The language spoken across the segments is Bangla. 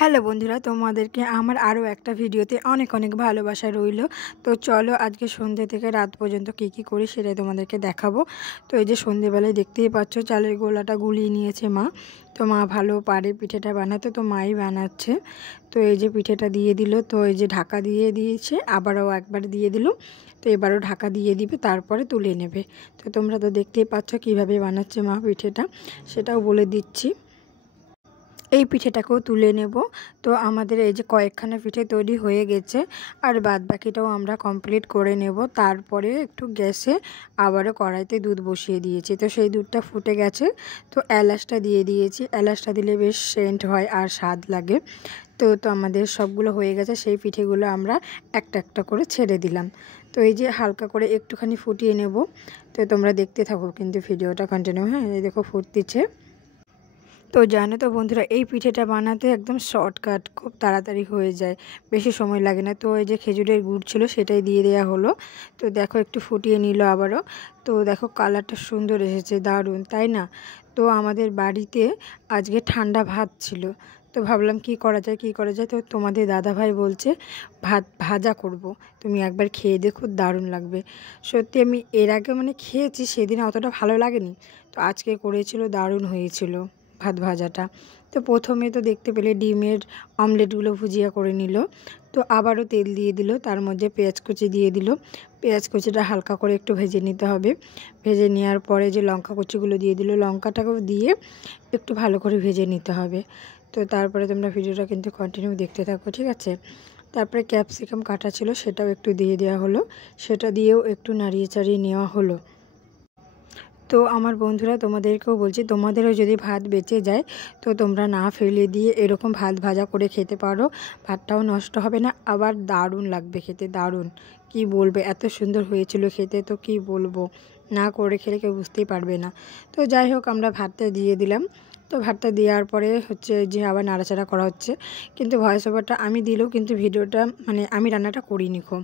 হ্যালো বন্ধুরা, তোমাদেরকে আমার আরও একটা ভিডিওতে অনেক অনেক ভালোবাসা রইল। তো চলো আজকে সন্ধ্যে থেকে রাত পর্যন্ত কী করি সেটাই তোমাদেরকে দেখাবো। তো এই যে সন্ধ্যেবেলায় দেখতেই পাচ্ছ চালের গোলাটা গুলিয়ে নিয়েছে মা। তো মা ভালো পারে পিঠেটা বানাতে, তো মাই বানাচ্ছে। তো এই যে পিঠেটা দিয়ে দিল, তো এই যে ঢাকা দিয়ে দিয়েছে, আবারও একবার দিয়ে দিল। তো এবারও ঢাকা দিয়ে দিবে, তারপরে তুলে নেবে। তো তোমরা তো দেখতেই পাচ্ছ কীভাবে বানাচ্ছে মা পিঠেটা, সেটাও বলে দিচ্ছি। এই পিঠেটাকেও তুলে নেব। তো আমাদের এই যে কয়েকখানা পিঠে তৈরি হয়ে গেছে, আর বাদ বাকিটাও আমরা কমপ্লিট করে নেব। তারপরে একটু গ্যাসে আবারও কড়াইতে দুধ বসিয়ে দিয়েছি। তো সেই দুধটা ফুটে গেছে, তো এলাচটা দিয়ে দিয়েছি। এলাচটা দিলে বেশ সেন্ট হয় আর স্বাদ লাগে। তো আমাদের সবগুলো হয়ে গেছে, সেই পিঠেগুলো আমরা একটা একটা করে ছেড়ে দিলাম। তো এই যে হালকা করে একটুখানি ফুটিয়ে নেব। তো তোমরা দেখতে থাকো কিন্তু ভিডিওটা কন্টিনিউ। হ্যাঁ, এই দেখো ফুটতেছে। তো জানো তো বন্ধুরা, এই পিঠেটা বানাতে একদম শর্টকাট, খুব তাড়াতাড়ি হয়ে যায়, বেশি সময় লাগে না। তো এই যে খেজুরের গুড় ছিল সেটাই দিয়ে দেওয়া হলো। তো দেখো একটু ফুটিয়ে নিল আবারও। তো দেখো কালারটা সুন্দর এসেছে, দারুণ তাই না? তো আমাদের বাড়িতে আজকে ঠান্ডা ভাত ছিল। তো ভাবলাম কি করা যায়। তো তোমাদের দাদাভাই বলছে ভাত ভাজা করব, তুমি একবার খেয়ে দেখো, দারুণ লাগবে। সত্যি আমি এর আগে খেয়েছি, সেদিন অতটা ভালো লাগেনি। তো আজকে করেছিল, দারুণ হয়েছিল ভাত ভাজাটা। তো প্রথমে তো দেখতে পেলে ডিমের অমলেটগুলো ভুজিয়া করে নিল। তো আবারও তেল দিয়ে দিল, তার মধ্যে পেঁয়াজ কুচি দিয়ে দিল। পেঁয়াজ কুচিটা হালকা করে একটু ভেজে নিতে হবে। ভেজে নেওয়ার পরে যে লঙ্কা কুচিগুলো দিয়ে দিল, লঙ্কাটাকেও দিয়ে একটু ভালো করে ভেজে নিতে হবে। তো তারপরে তোমরা ভিডিওটা কিন্তু কন্টিনিউ দেখতে থাকো, ঠিক আছে? তারপরে ক্যাপসিকাম কাটা ছিল, সেটাও একটু দিয়ে দেওয়া হলো। সেটা দিয়েও একটু নাড়িয়ে চাড়িয়ে নেওয়া হলো। তো আমার বন্ধুরা, তোমাদেরকেও বলছি, তোমাদেরও যদি ভাত বেঁচে যায় তো তোমরা না ফেলে দিয়ে এরকম ভাত ভাজা করে খেতে পারো। ভাতটাও নষ্ট হবে না, আবার দারুণ লাগবে খেতে, দারুণ। কি বলবে, এত সুন্দর হয়েছিল খেতে, তো কি বলবো, না করে খেলে কেউ বুঝতেই পারবে না। তো যাই হোক, আমরা ভাতটা দিয়ে দিলাম। তো ভাতটা দেওয়ার পরে হচ্ছে যে আবার নাড়াচাড়া করা হচ্ছে। কিন্তু ভয়েস ওভারটা আমি দিলেও কিন্তু ভিডিওটা আমি রান্নাটা করিনি, খুব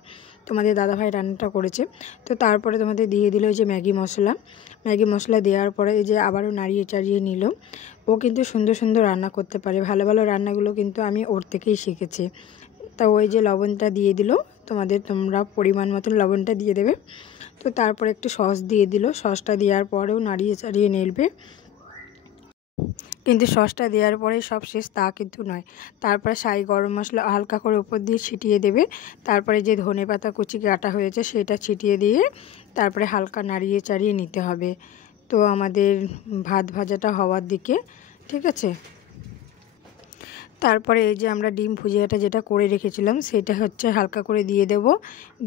তোমাদের দাদাভাই রান্নাটা করেছে। তো তারপরে তোমাদের দিয়ে দিল যে ম্যাগি মশলা দেওয়ার পরে এই যে আবারও নাড়িয়ে চাড়িয়ে নিল। ও কিন্তু সুন্দর সুন্দর রান্না করতে পারে, ভালো ভালো রান্নাগুলো কিন্তু আমি ওর থেকেই শিখেছি। তা ওই যে লবণটা দিয়ে দিল, তোমরা পরিমাণ মতন লবণটা দিয়ে দেবে। তো তারপরে একটু সস দিয়ে দিল, সসটা দেওয়ার পরেও নাড়িয়ে চাড়িয়ে নেড়বে। কিন্তু সসটা দেওয়ার পরে সব শেষ তা কিন্তু নয়। তারপরে শাহি গরম মশলা হালকা করে উপর দিয়ে ছিটিয়ে দেবে। তারপরে যে ধনেপাতা কুচি কাটা হয়েছে সেটা ছিটিয়ে দিয়ে তারপরে হালকা নাড়িয়ে চাড়িয়ে নিতে হবে। তো আমাদের ভাত ভাজাটা হওয়ার দিকে, ঠিক আছে? তারপরে এই যে আমরা ডিম ভুজিয়াটা যেটা করে রেখেছিলাম সেটা হচ্ছে হালকা করে দিয়ে দেব।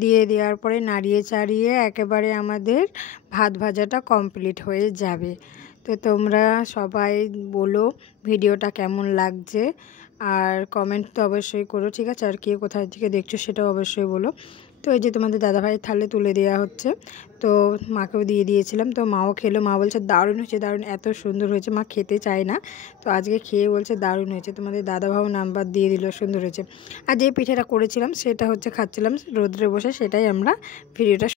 দিয়ে দেওয়ার পরে নাড়িয়ে চাড়িয়ে একেবারে আমাদের ভাত ভাজাটা কমপ্লিট হয়ে যাবে। তো তোমরা সবাই বলো ভিডিওটা কেমন লাগছে, আর কমেন্ট তো অবশ্যই করো, ঠিক আছে? আর কে কোথায় থেকে দেখছো সেটাও অবশ্যই বলো। তো এই যে তোমাদের দাদাভাই থালে তুলে দেওয়া হচ্ছে। তো মাকেও দিয়ে দিয়েছিলাম, তো মাও খেলো। মা বলছে দারুণ হয়েছে, দারুণ, এত সুন্দর হয়েছে। মা খেতে চায় না, তো আজকে খেয়ে বলছে দারুণ হয়েছে। তোমাদের দাদাভাইও নাম্বার দিয়ে দিল, সুন্দর হয়েছে। আর যে পিঠেটা করেছিলাম সেটা হচ্ছে খাচ্ছিলাম রোদ্রে বসে, সেটাই আমরা ভিডিওটা